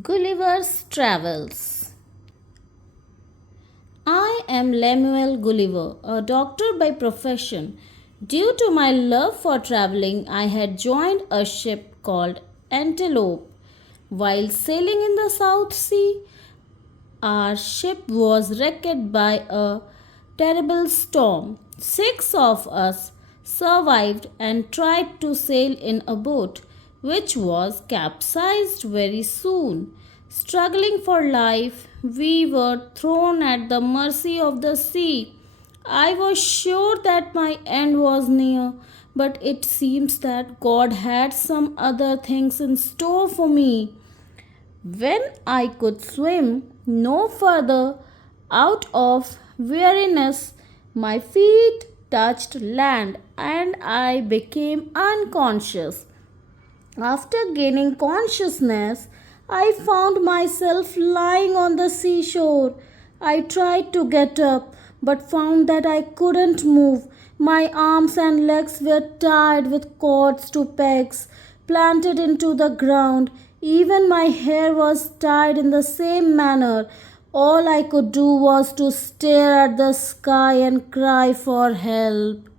Gulliver's Travels. I am Lemuel Gulliver, a doctor by profession. Due to my love for traveling, I had joined a ship called Antelope. While sailing in the South Sea, our ship was wrecked by a terrible storm. Six of us survived and tried to sail in a boat, which was capsized very soon. Struggling for life, we were thrown at the mercy of the sea. I was sure that my end was near, but it seems that God had some other things in store for me. When I could swim no further, out of weariness, my feet touched land and I became unconscious. After gaining consciousness, I found myself lying on the seashore. I tried to get up but found that I couldn't move. My arms and legs were tied with cords to pegs planted into the ground. Even my hair was tied in the same manner. All I could do was to stare at the sky and cry for help.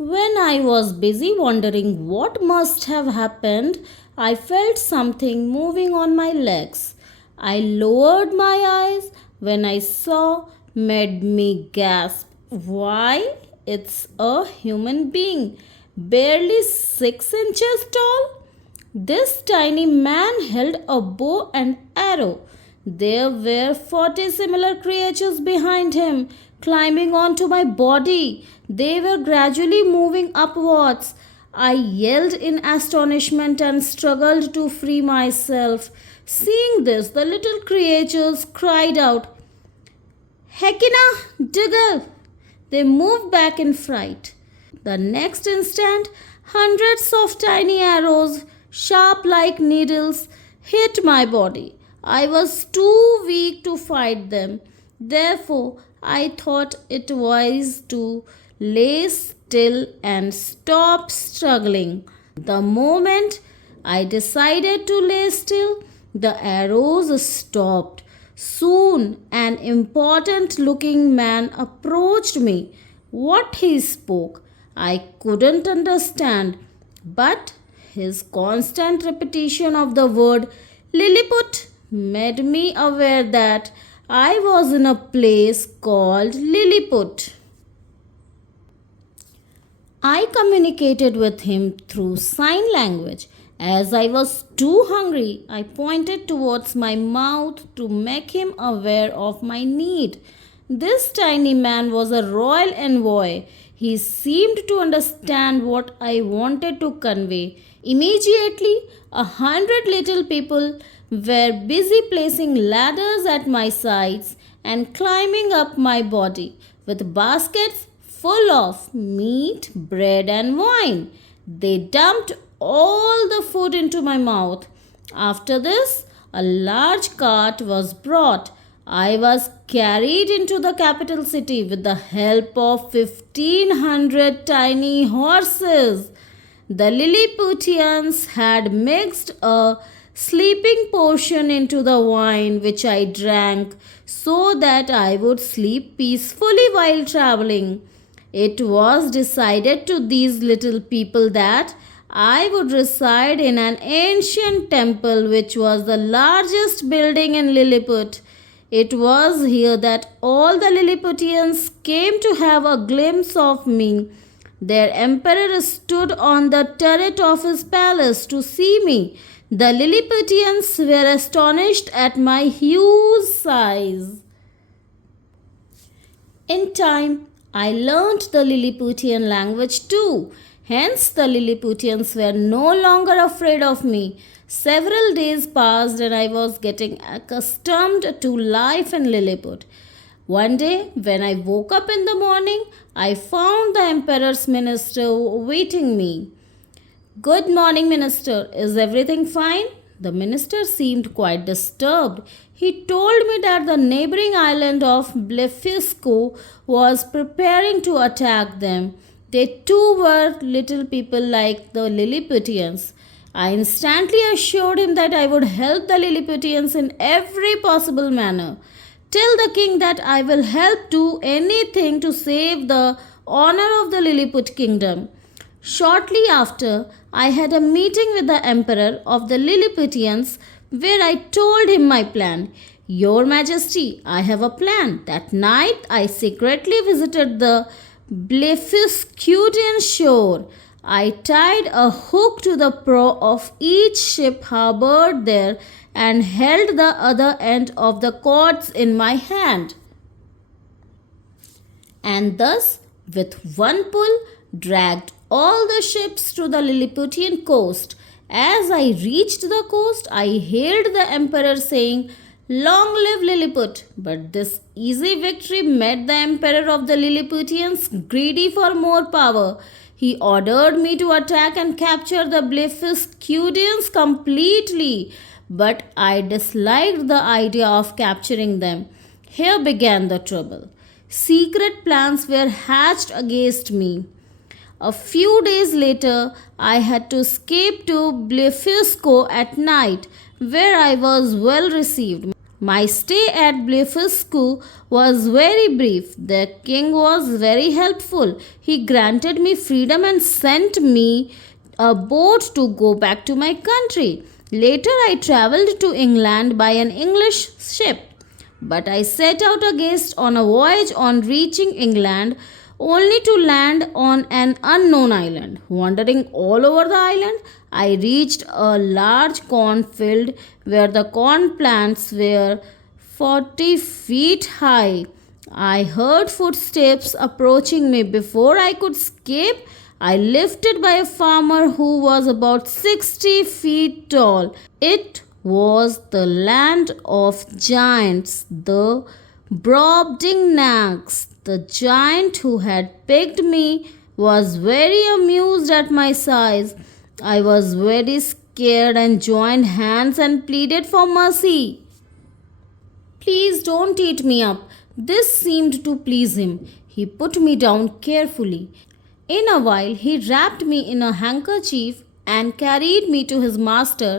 When I was busy wondering what must have happened, I felt something moving on my legs. I lowered my eyes when I saw made me gasp. Why? It's a human being, barely 6 inches tall. This tiny man held a bow and arrow. There were 40 similar creatures behind him, climbing onto my body. They were gradually moving upwards. I yelled in astonishment and struggled to free myself. Seeing this, the little creatures cried out, Hekina, Diggle! They moved back in fright. The next instant, hundreds of tiny arrows, sharp like needles, hit my body. I was too weak to fight them. Therefore, I thought it wise to lay still and stop struggling. The moment I decided to lay still, the arrows stopped. Soon, an important looking man approached me. What he spoke, I couldn't understand, but his constant repetition of the word Lilliput made me aware that I was in a place called Lilliput. I communicated with him through sign language. As I was too hungry, I pointed towards my mouth to make him aware of my need. This tiny man was a royal envoy. He seemed to understand what I wanted to convey. Immediately, 100 little people were busy placing ladders at my sides and climbing up my body with baskets full of meat, bread, and wine. They dumped all the food into my mouth. After this, a large cart was brought. I was carried into the capital city with the help of 1,500 tiny horses. The Lilliputians had mixed a sleeping potion into the wine which I drank so that I would sleep peacefully while traveling. It was decided to these little people that I would reside in an ancient temple which was the largest building in Lilliput. It was here that all the Lilliputians came to have a glimpse of me. Their emperor stood on the turret of his palace to see me. The Lilliputians were astonished at my huge size. In time, I learnt the Lilliputian language too. Hence, the Lilliputians were no longer afraid of me. Several days passed and I was getting accustomed to life in Lilliput. One day, when I woke up in the morning, I found the emperor's minister awaiting me. Good morning, minister. Is everything fine? The minister seemed quite disturbed. He told me that the neighboring island of Blefusco was preparing to attack them. They too were little people like the Lilliputians, I instantly assured him that I would help the Lilliputians in every possible manner. Tell the king that I will help do anything to save the honor of the Lilliput kingdom. Shortly after, I had a meeting with the emperor of the Lilliputians where I told him my plan. Your Majesty, I have a plan. That night I secretly visited the Blefuscudian shore. I tied a hook to the prow of each ship harbored there and held the other end of the cords in my hand. And thus, with one pull, dragged all the ships to the Lilliputian coast. As I reached the coast, I hailed the emperor saying, "Long live Lilliput!" But this easy victory made the emperor of the Lilliputians greedy for more power. He ordered me to attack and capture the Blefuscudians completely, but I disliked the idea of capturing them. Here began the trouble. Secret plans were hatched against me. A few days later, I had to escape to Blefuscu at night, where I was well received. My stay at Blefuscu was very brief. The king was very helpful. He granted me freedom and sent me a boat to go back to my country. Later, I travelled to England by an English ship. But I set out again on a voyage on reaching England only to land on an unknown island. Wandering all over the island, I reached a large cornfield where the corn plants were 40 feet high. I heard footsteps approaching me. Before I could escape, I lifted by a farmer who was about 60 feet tall. It was the land of giants, the Brobdingnags. The giant who had picked me was very amused at my size. I was very scared and joined hands and pleaded for mercy. "Please don't eat me up." This seemed to please him. He put me down carefully. In a while, he wrapped me in a handkerchief and carried me to his master,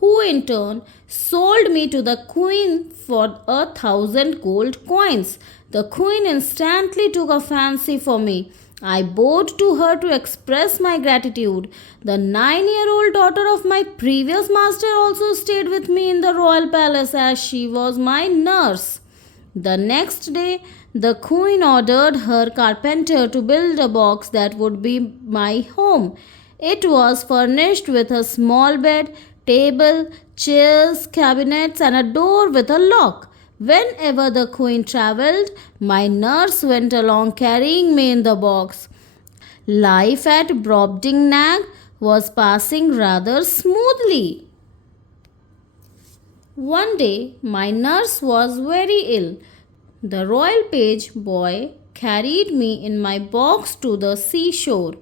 who in turn sold me to the queen for 1,000 gold coins. The queen instantly took a fancy for me. I bowed to her to express my gratitude. The 9-year-old daughter of my previous master also stayed with me in the royal palace as she was my nurse. The next day, the queen ordered her carpenter to build a box that would be my home. It was furnished with a small bed, table, chairs, cabinets, and a door with a lock. Whenever the queen travelled, my nurse went along carrying me in the box. Life at Brobdingnag was passing rather smoothly. One day, my nurse was very ill. The royal page boy carried me in my box to the seashore.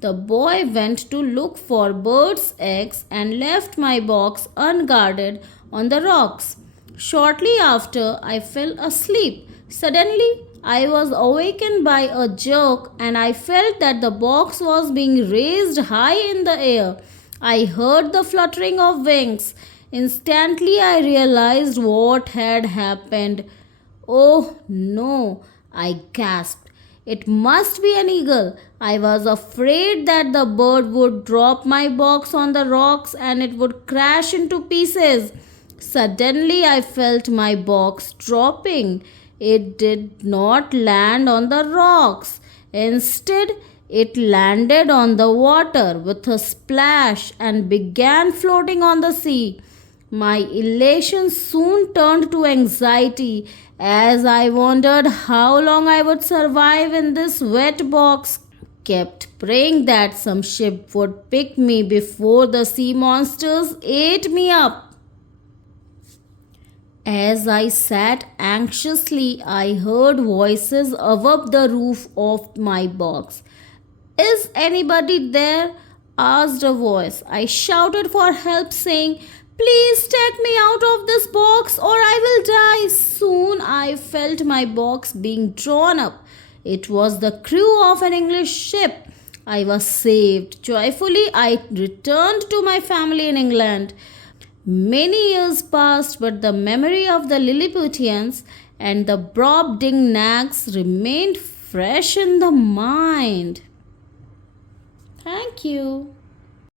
The boy went to look for birds' eggs and left my box unguarded on the rocks. Shortly after, I fell asleep. Suddenly, I was awakened by a jerk and I felt that the box was being raised high in the air. I heard the fluttering of wings. Instantly, I realized what had happened. "Oh no," I gasped. "It must be an eagle." I was afraid that the bird would drop my box on the rocks and it would crash into pieces. Suddenly, I felt my box dropping. It did not land on the rocks. Instead, it landed on the water with a splash and began floating on the sea. My elation soon turned to anxiety as I wondered how long I would survive in this wet box. Kept praying that some ship would pick me before the sea monsters ate me up. As I sat anxiously, I heard voices above the roof of my box. "Is anybody there?" asked a voice. I shouted for help, saying, "Please take me out of this box or I will die." Soon I felt my box being drawn up. It was the crew of an English ship. I was saved. Joyfully, I returned to my family in England. Many years passed, but the memory of the Lilliputians and the Brobdingnags remained fresh in the mind. Thank you.